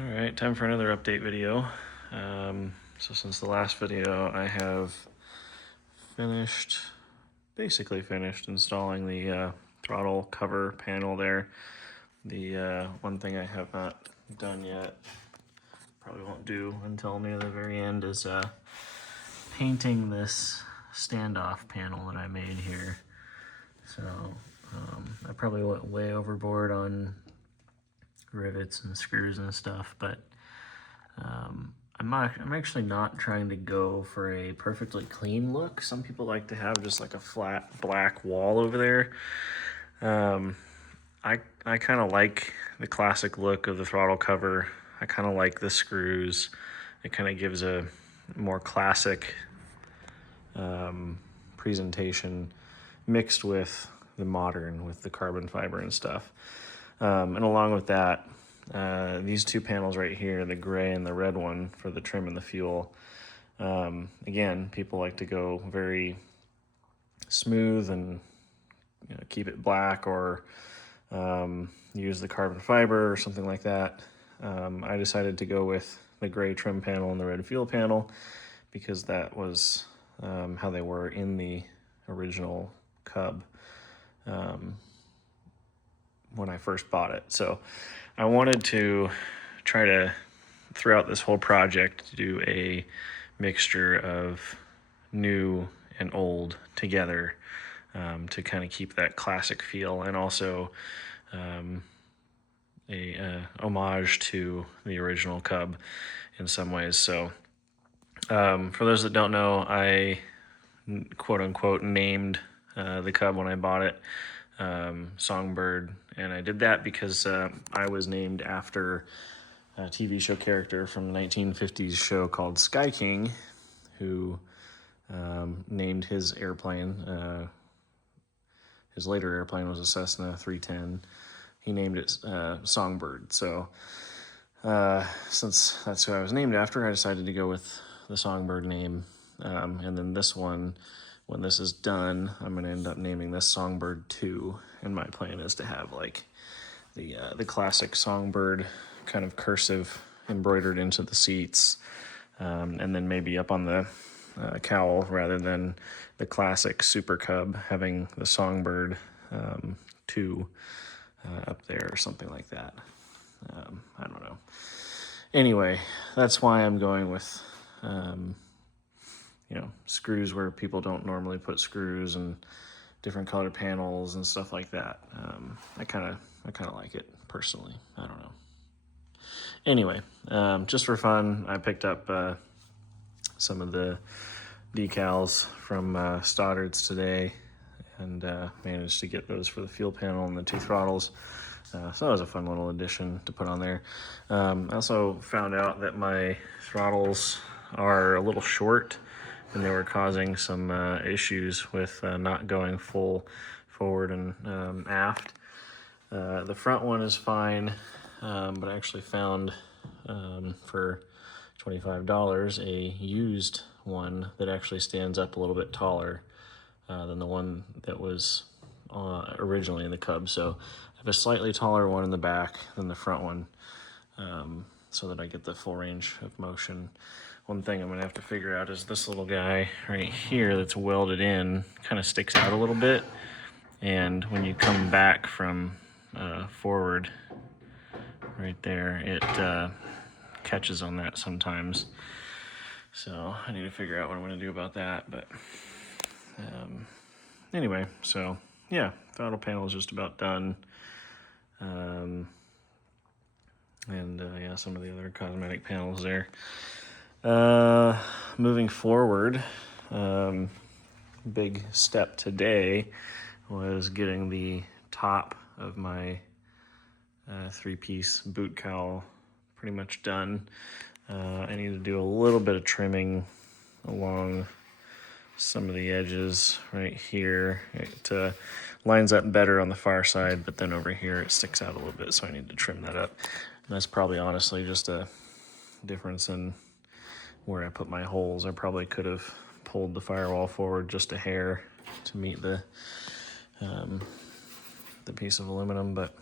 Alright, time for another update video. So since the last video, I have basically finished installing the throttle cover panel there. The one thing I have not done yet, probably won't do until near the very end, is painting this standoff panel that I made here. So I probably went way overboard on rivets and screws and stuff, but I'm actually not trying to go for a perfectly clean look. Some people like to have just like a flat black wall over there. I kind of like the classic look of the throttle cover. I kind of like the screws. It kind of gives a more classic presentation mixed with the modern, with the carbon fiber and stuff. And along with that, these two panels right here, the gray and the red one for the trim and the fuel, again, people like to go very smooth and keep it black, or use the carbon fiber or something like that. I decided to go with the gray trim panel and the red fuel panel because that was how they were in the original Cub when I first bought it. So I wanted to try to, throughout this whole project, do a mixture of new and old together, to kind of keep that classic feel, and also a homage to the original Cub in some ways. So for those that don't know, I quote unquote named the Cub when I bought it Songbird, and I did that because I was named after a TV show character from the 1950s show called Sky King, who named his airplane, his later airplane was a Cessna 310. He named it Songbird. So since that's who I was named after, I decided to go with the Songbird name. And then this one, when this is done, I'm going to end up naming this Songbird 2. And my plan is to have like the classic Songbird kind of cursive embroidered into the seats, and then maybe up on the cowl, rather than the classic Super Cub having the Songbird 2 up there or something like that. I don't know. Anyway, that's why I'm going with screws where people don't normally put screws, and different color panels and stuff like that. I kind of like it personally. I don't know. Anyway, just for fun, I picked up some of the decals from Stoddard's today, and managed to get those for the fuel panel and the two throttles. So that was a fun little addition to put on there. I also found out that my throttles are a little short, and they were causing some issues with not going full forward and aft. The front one is fine, but I actually found for $25 a used one that actually stands up a little bit taller than the one that was originally in the Cub. So I have a slightly taller one in the back than the front one, so that I get the full range of motion. One thing I'm gonna have to figure out is this little guy right here that's welded in kind of sticks out a little bit, and when you come back from forward right there, it catches on that sometimes. So I need to figure out what I'm gonna do about that. But anyway, so yeah, throttle panel is just about done. And yeah, some of the other cosmetic panels there. Moving forward, big step today was getting the top of my three-piece boot cowl pretty much done. I need to do a little bit of trimming along some of the edges right here. It lines up better on the far side, but then over here it sticks out a little bit, so I need to trim that up. And that's probably honestly just a difference in where I put my holes. I probably could have pulled the firewall forward just a hair to meet the piece of aluminum, but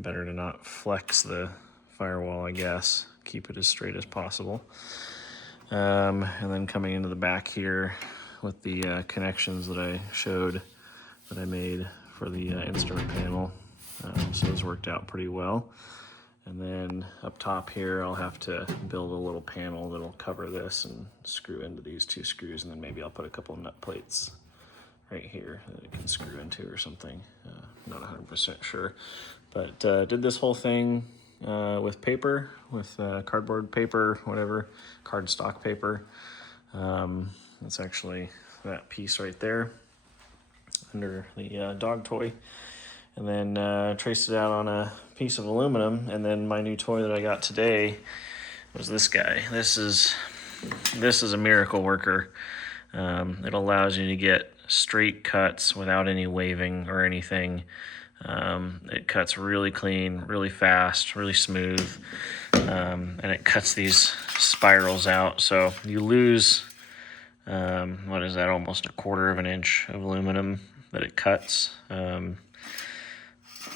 better to not flex the firewall, I guess. Keep it as straight as possible. And then coming into the back here with the connections that I showed that I made for the instrument panel. So those worked out pretty well. And then up top here, I'll have to build a little panel that'll cover this and screw into these 2 screws, and then maybe I'll put a couple of nut plates right here that it can screw into or something. Not 100% sure. But did this whole thing with paper, with cardboard paper, whatever, cardstock paper. That's actually that piece right there under the dog toy. And then traced it out on a piece of aluminum. And then my new toy that I got today was this guy. This is a miracle worker. It allows you to get straight cuts without any waving or anything. It cuts really clean, really fast, really smooth, and it cuts these spirals out. So you lose, what is that, almost 1/4 of an inch of aluminum that it cuts,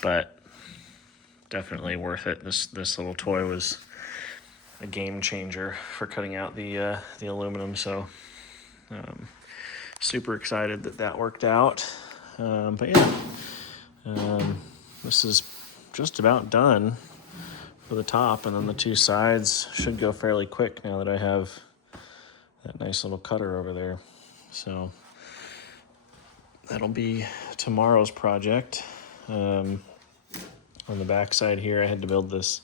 but definitely worth it. This little toy was a game changer for cutting out the aluminum. So super excited that worked out. But yeah. This is just about done for the top, and then the 2 sides should go fairly quick now that I have that nice little cutter over there. So that'll be tomorrow's project. On the back side here, I had to build this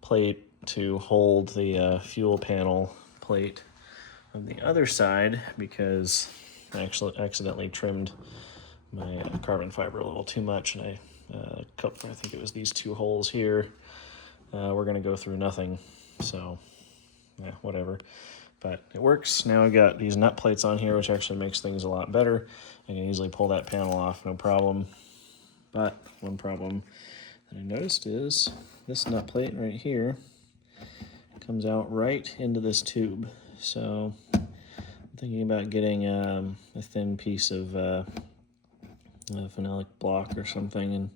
plate to hold the fuel panel plate on the other side because I actually accidentally trimmed my carbon fiber a little too much, and I think it was these 2 holes here. We're gonna go through nothing, so yeah, whatever. But it works. Now I've got these nut plates on here, which actually makes things a lot better. I can easily pull that panel off, no problem. But one problem that I noticed is this nut plate right here comes out right into this tube. So I'm thinking about getting a thin piece of a phenolic block or something and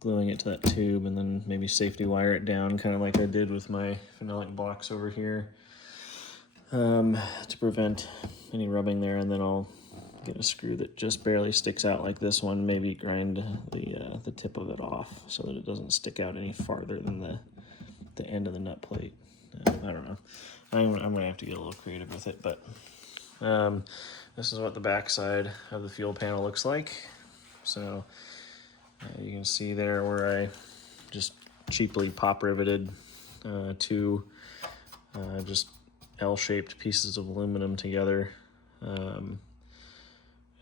gluing it to that tube, and then maybe safety wire it down, kind of like I did with my phenolic blocks over here, to prevent any rubbing there. And then I'll get a screw that just barely sticks out like this one, maybe grind the tip of it off so that it doesn't stick out any farther than the end of the nut plate. I don't know. I'm gonna have to get a little creative with it, but this is what the back side of the fuel panel looks like. So you can see there where I just cheaply pop riveted 2 just L-shaped pieces of aluminum together.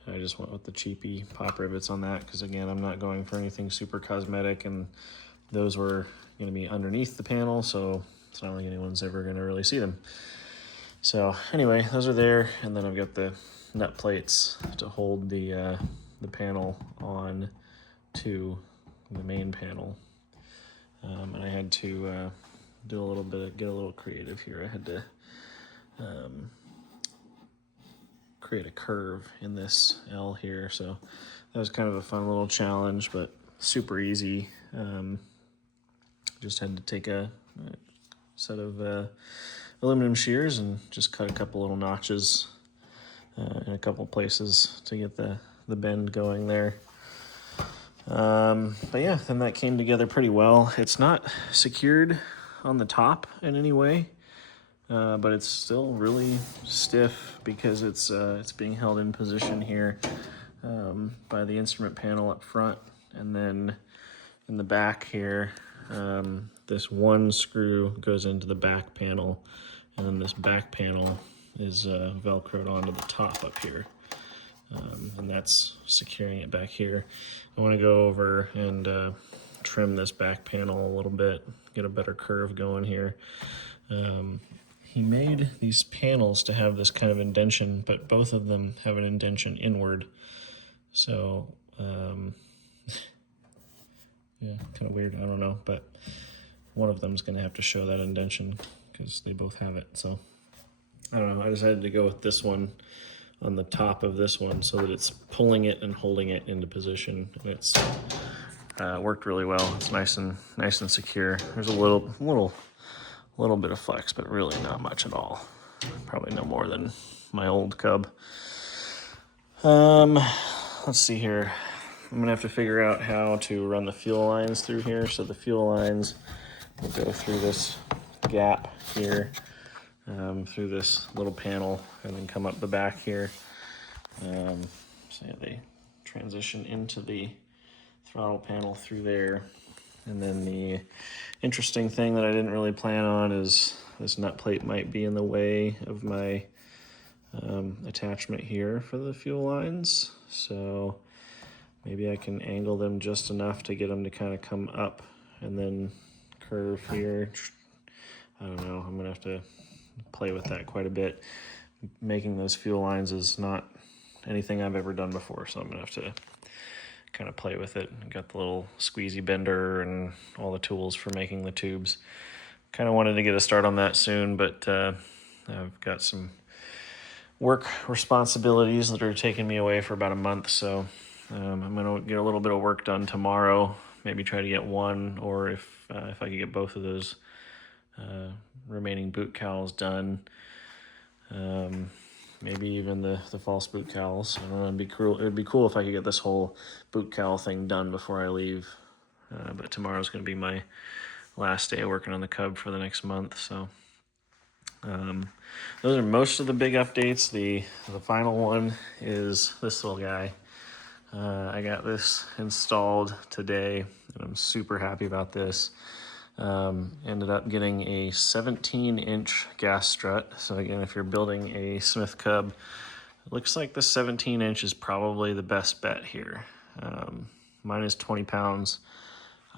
I just went with the cheapy pop rivets on that because, again, I'm not going for anything super cosmetic, and those were going to be underneath the panel, so it's not like anyone's ever going to really see them. So anyway, those are there, and then I've got the nut plates to hold the panel on to the main panel. And I had to get a little creative here. I had to create a curve in this L here, so that was kind of a fun little challenge, but super easy. Just had to take a set of aluminum shears and just cut a couple little notches in a couple places to get the bend going there. But yeah, then that came together pretty well. It's not secured on the top in any way, but it's still really stiff because it's being held in position here by the instrument panel up front, and then in the back here, this one screw goes into the back panel, and then this back panel is velcroed onto the top up here. And that's securing it back here. I want to go over and trim this back panel a little bit, get a better curve going here. He made these panels to have this kind of indention, but both of them have an indention inward. So, yeah, kind of weird, I don't know, but one of them is going to have to show that indention because they both have it. So, I don't know, I decided to go with this one on the top of this one so that it's pulling it and holding it into position. And it's worked really well. It's nice and secure. There's a little bit of flex, but really not much at all. Probably no more than my old Cub. Let's see here. I'm gonna have to figure out how to run the fuel lines through here. So the fuel lines will go through this gap here, through this little panel, and then come up the back here. So yeah, they transition into the throttle panel through there. And then the interesting thing that I didn't really plan on is this nut plate might be in the way of my attachment here for the fuel lines. So maybe I can angle them just enough to get them to kind of come up and then curve here. I don't know, I'm gonna have to play with that quite a bit. Making those fuel lines is not anything I've ever done before, so I'm gonna have to kind of play with it. Got the little squeezy bender and all the tools for making the tubes. Kind of wanted to get a start on that soon, but I've got some work responsibilities that are taking me away for about a month, so I'm gonna get a little bit of work done tomorrow. Maybe try to get one, or if I could get both of those remaining boot cowls done. Maybe even the false boot cowls. I don't know, it'd be cool if I could get this whole boot cowl thing done before I leave. But tomorrow's going to be my last day working on the Cub for the next month. So those are most of the big updates. The final one is this little guy. I got this installed today, and I'm super happy about this. Ended up getting a 17-inch gas strut. So again, if you're building a Smith Cub, it looks like the 17-inch is probably the best bet here. Mine is 20 pounds.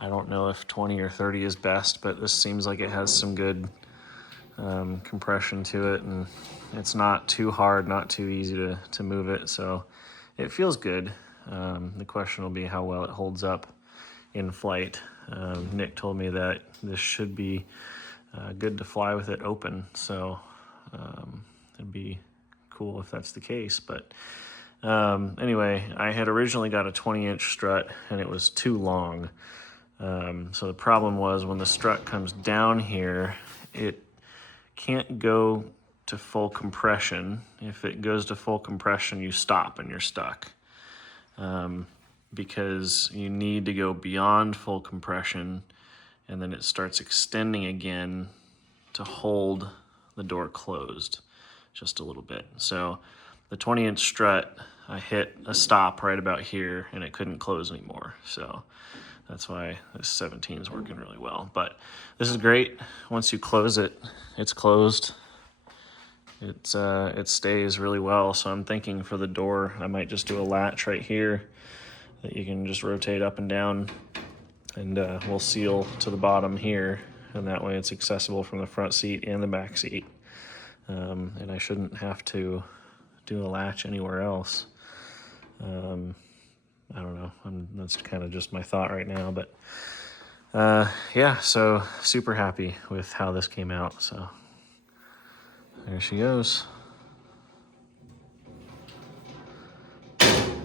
I don't know if 20 or 30 is best, but this seems like it has some good compression to it, and it's not too hard, not too easy to move it, so it feels good. The question will be how well it holds up in flight. Nick told me that this should be good to fly with it open, so it'd be cool if that's the case. But anyway, I had originally got a 20-inch strut, and it was too long. So the problem was when the strut comes down here, it can't go to full compression. If it goes to full compression, you stop and you're stuck. Because you need to go beyond full compression, and then it starts extending again to hold the door closed just a little bit. So the 20-inch strut, I hit a stop right about here, and it couldn't close anymore. So that's why this 17 is working really well. But this is great. Once you close it, it's closed. It stays really well. So I'm thinking for the door, I might just do a latch right here that you can just rotate up and down, and we'll seal to the bottom here, and that way it's accessible from the front seat and the back seat. And I shouldn't have to do a latch anywhere else. I don't know, that's kind of just my thought right now, but yeah, so super happy with how this came out. So there she goes.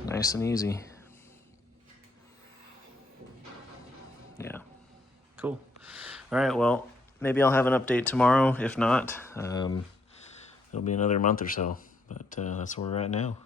Nice and easy. Yeah, cool. All right, well, maybe I'll have an update tomorrow. If not, it'll be another month or so, but that's where we're at now.